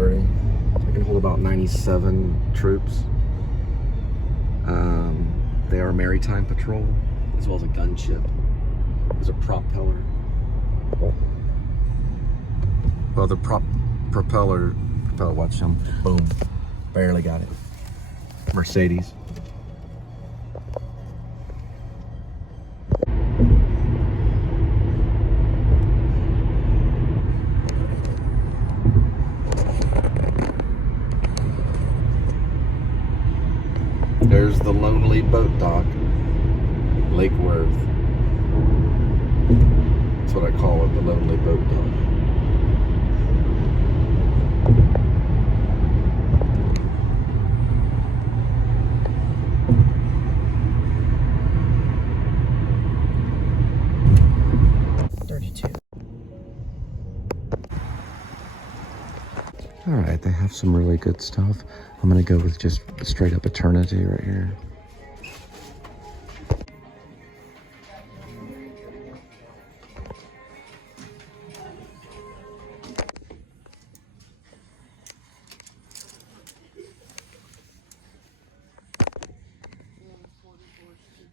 30. It can hold about 97 troops. They are a maritime patrol, as well as a gunship. There's a propeller. Well, the propeller, watch them. Boom. Barely got it. Mercedes. There's the lonely boat dock, Lake Worth. That's what I call it, the lonely boat dock. All right, they have some really good stuff. I'm gonna go with just straight up eternity right here.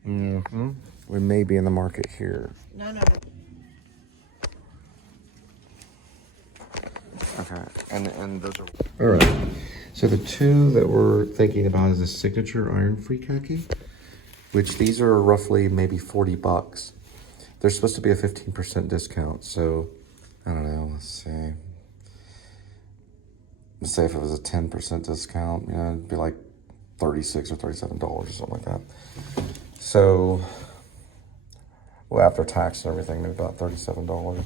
Mm-hmm. We may be in the market here. No. Okay, and those are... All right, so the two that we're thinking about is a signature iron-free khaki, which these are roughly maybe 40 bucks. They're supposed to be a 15% discount, so I don't know, let's see. Let's say if it was a 10% discount, it'd be like $36 or $37 or something like that. So, well, after tax and everything, maybe about $37.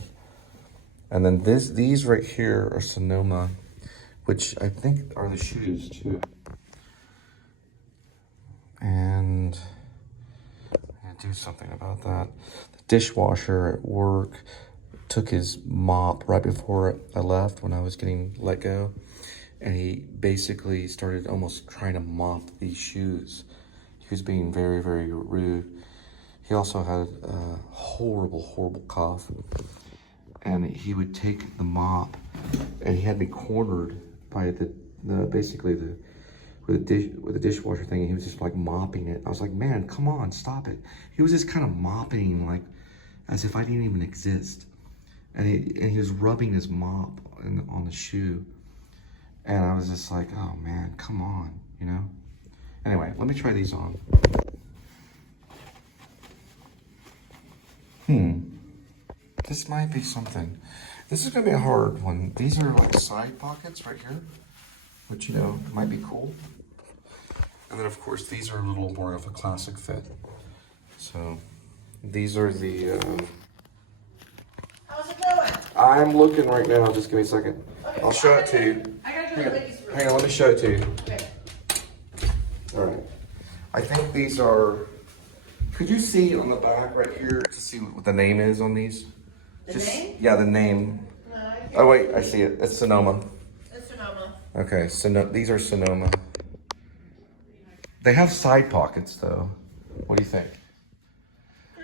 And then these right here are Sonoma, which I think are the shoes too. And I'm gonna do something about that. The dishwasher at work took his mop right before I left when I was getting let go. And he basically started almost trying to mop these shoes. He was being very, very rude. He also had a horrible, horrible cough. And he would take the mop, and he had me cornered by the dishwasher thing, and he was just like mopping it. I was like, man, come on, stop it. He was just kind of mopping like as if I didn't even exist. And he was rubbing his mop on the shoe. And I was just like, oh man, come on, Anyway, let me try these on. This might be something. This is gonna be a hard one. These are like side pockets right here, which might be cool. And then of course these are a little more of a classic fit. So these are the How's it going? I'm looking right now, just give me a second. Okay, I'll show it to you. I gotta go to the ladies' room. Hang on, let me show it to you. Okay. All right. I think these are, could you see on the back right here to see what the name is on these? The name? Yeah, the name. No, I can't. Oh wait, I see it. It's Sonoma. It's Sonoma. Okay, these are Sonoma. They have side pockets though. What do you think?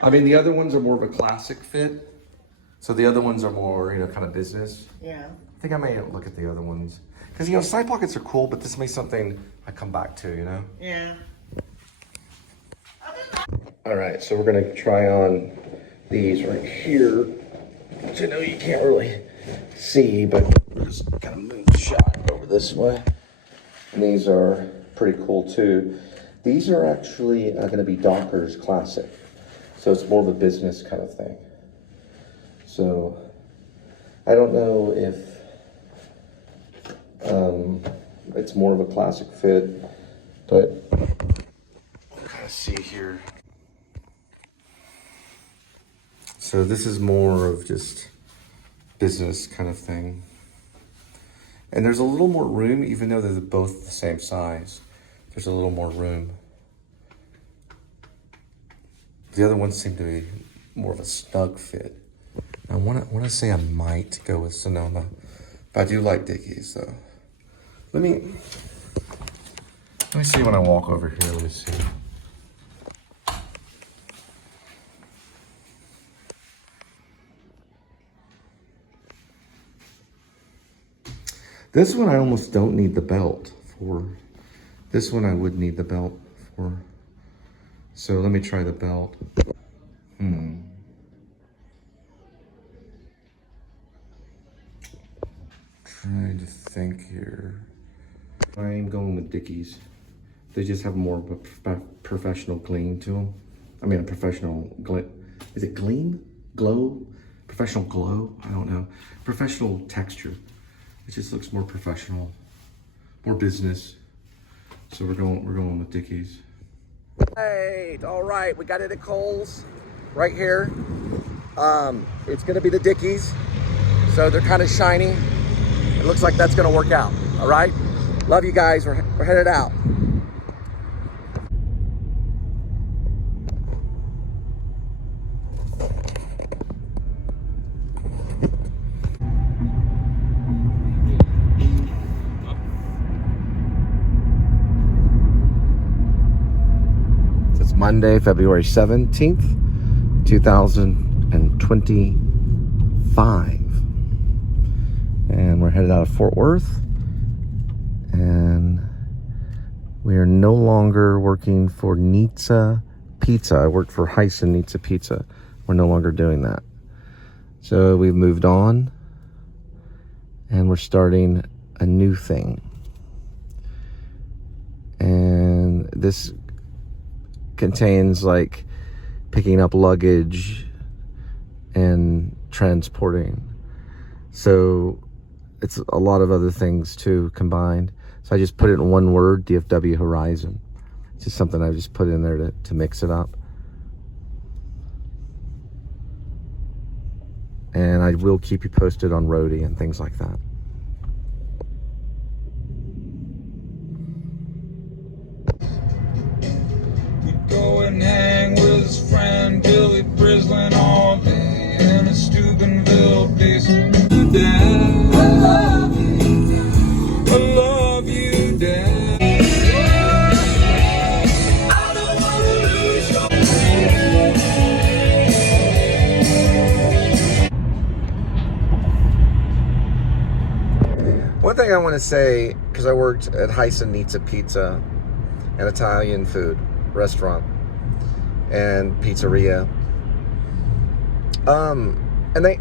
I mean, the other ones are more of a classic fit. So the other ones are more, kind of business. Yeah. I think I may look at the other ones. Because, side pockets are cool, but this may be something I come back to, Yeah. All right, so we're gonna try on these right here, which I know you can't really see, but we're just gonna move the shot over this way. And these are pretty cool too. These are actually gonna be Dockers Classic. So it's more of a business kind of thing. So I don't know if it's more of a classic fit, but kind of see here. So this is more of just business kind of thing. And there's a little more room, even though they're both the same size. There's a little more room. The other ones seem to be more of a snug fit. I want to say I might go with Sonoma, but I do like Dickies though. Let me see when I walk over here. Let me see. This one I almost don't need the belt for. This one I would need the belt for. So let me try the belt. Trying to think here. I'm going with Dickies. They just have more of a professional gleam to them. I mean, a professional is it gleam? Glow? Professional glow? I don't know. Professional texture. It just looks more professional, more business. So we're going with Dickies. Right, all right, we got it at Kohl's right here. It's gonna be the Dickies, so they're kind of shiny. It looks like that's gonna work out. All right, love you guys. We're headed out. It's Monday, February 17th, 2025. And we're headed out of Fort Worth. And we are no longer working for Nizza Pizza. I worked for Hysen Nizza Pizza. We're no longer doing that. So we've moved on. And we're starting a new thing. And this contains like picking up luggage and transporting. So it's a lot of other things too combined. So I just put it in one word, DFW Horizon. It's just something I just put in there to mix it up. And I will keep you posted on roadie and things like that. Go and hang with his friend Billy Brislin all day in a Steubenville basement. Dad, I love you, Dad. I don't wanna lose your. One thing I want to say, because I worked at Hysen Nizza Pizza, an Italian food restaurant and pizzeria. And they,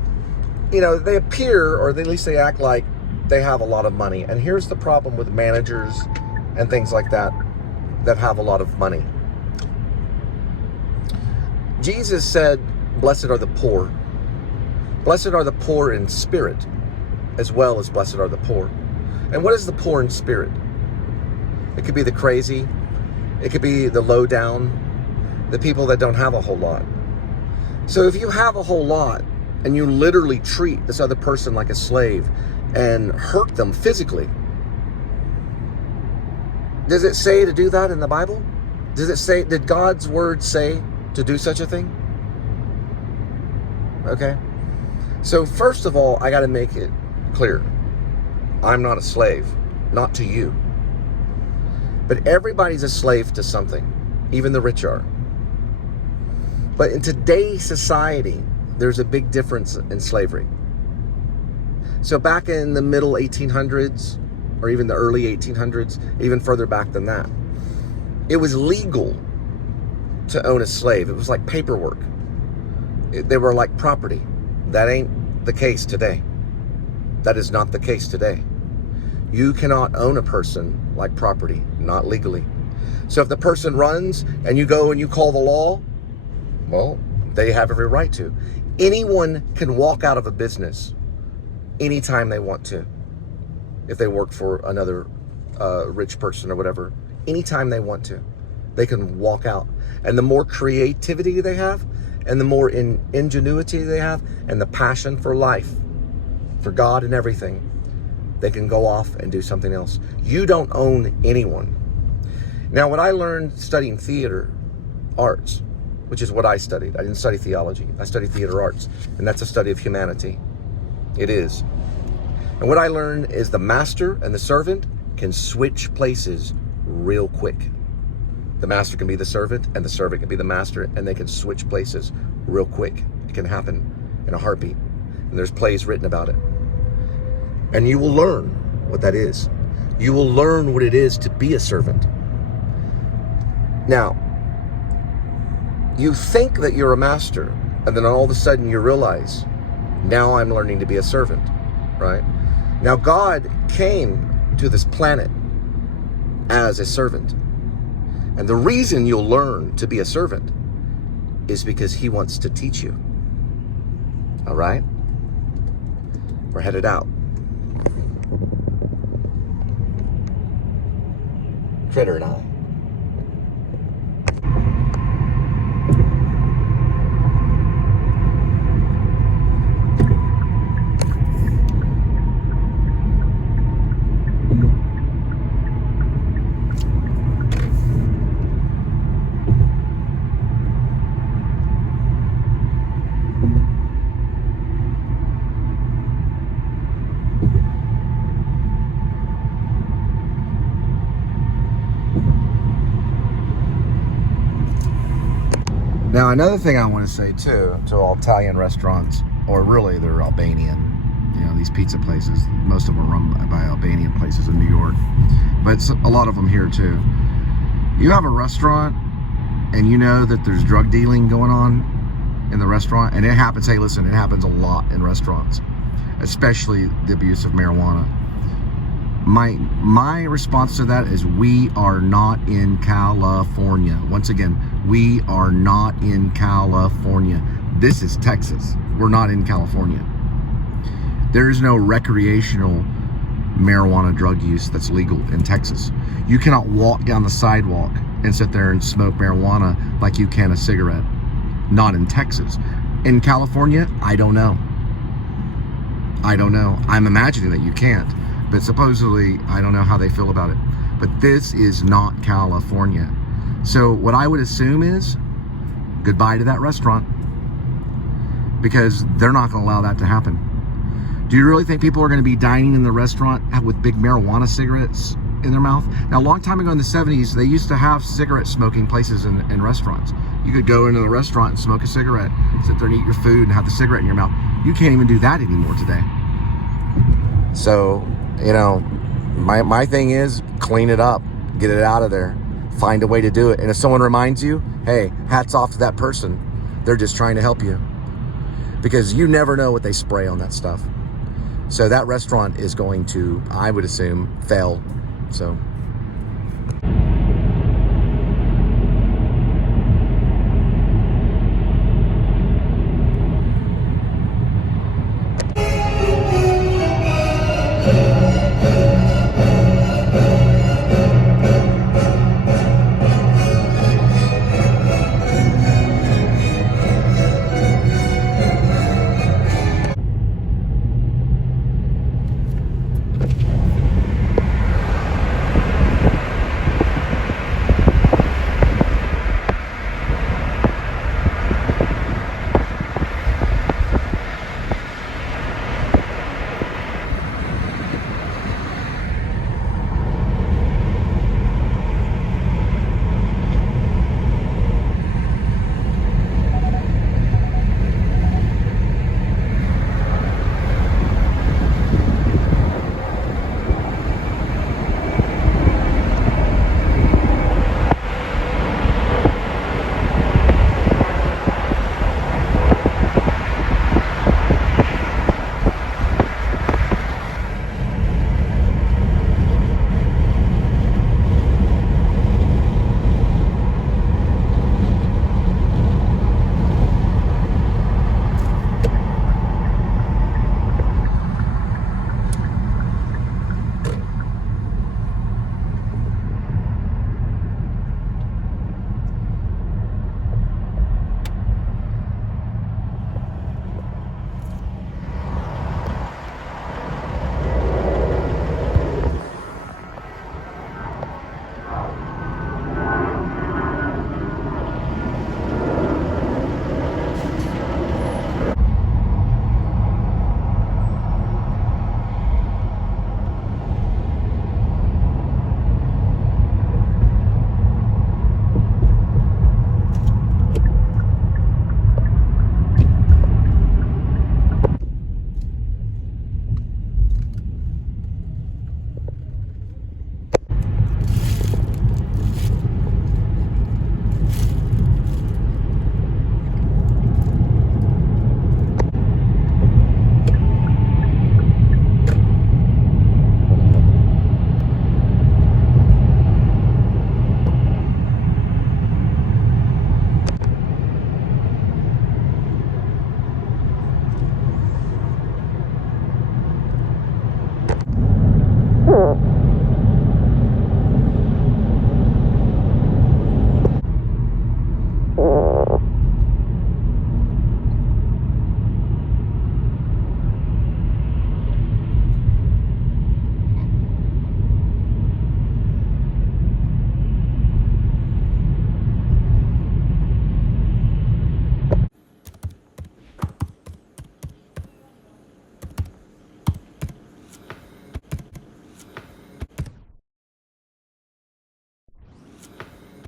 they appear, or at least they act like they have a lot of money. And here's the problem with managers and things like that have a lot of money. Jesus said, blessed are the poor. Blessed are the poor in spirit, as well as blessed are the poor. And what is the poor in spirit? It could be the crazy. It could be the low down, the people that don't have a whole lot. So if you have a whole lot and you literally treat this other person like a slave and hurt them physically, does it say to do that in the Bible? Did God's word say to do such a thing? Okay. So first of all, I got to make it clear. I'm not a slave, not to you. But everybody's a slave to something. Even the rich are. But in today's society, there's a big difference in slavery. So back in the middle 1800s, or even the early 1800s, even further back than that, it was legal to own a slave. It was like paperwork. They were like property. That ain't the case today. That is not the case today. You cannot own a person like property, not legally. So if the person runs and you go and you call the law, well, they have every right to. Anyone can walk out of a business anytime they want to. If they work for another rich person or whatever, anytime they want to, they can walk out. And the more creativity they have, and the more ingenuity they have, and the passion for life, for God and everything, they can go off and do something else. You don't own anyone. Now, what I learned studying theater arts, which is what I studied. I didn't study theology. I studied theater arts, and that's a study of humanity. It is. And what I learned is the master and the servant can switch places real quick. The master can be the servant, and the servant can be the master, and they can switch places real quick. It can happen in a heartbeat. And there's plays written about it. And you will learn what that is. You will learn what it is to be a servant. Now, you think that you're a master, and then all of a sudden you realize, now I'm learning to be a servant, right? Now, God came to this planet as a servant. And the reason you'll learn to be a servant is because he wants to teach you. All right? We're headed out. Critter and I. Now, another thing I want to say, too, to all Italian restaurants, or really they're Albanian, these pizza places, most of them are run by Albanian places in New York, but it's a lot of them here, too. You have a restaurant, and you know that there's drug dealing going on in the restaurant, and it happens, hey, listen, it happens a lot in restaurants, especially the abuse of marijuana. My response to that is we are not in California. Once again, we are not in California. This is Texas. We're not in California. There is no recreational marijuana drug use that's legal in Texas. You cannot walk down the sidewalk and sit there and smoke marijuana like you can a cigarette. Not in Texas. In California, I don't know. I'm imagining that you can't. But supposedly, I don't know how they feel about it. But this is not California. So what I would assume is goodbye to that restaurant, because they're not going to allow that to happen. Do you really think people are going to be dining in the restaurant with big marijuana cigarettes in their mouth? Now, a long time ago in the 70s, they used to have cigarette smoking places in restaurants. You could go into the restaurant and smoke a cigarette, sit there and eat your food and have the cigarette in your mouth. You can't even do that anymore today. So, my thing is clean it up, get it out of there, find a way to do it. And if someone reminds you, hey, hats off to that person. They're just trying to help you, because you never know what they spray on that stuff. So that restaurant is going to, I would assume, fail. So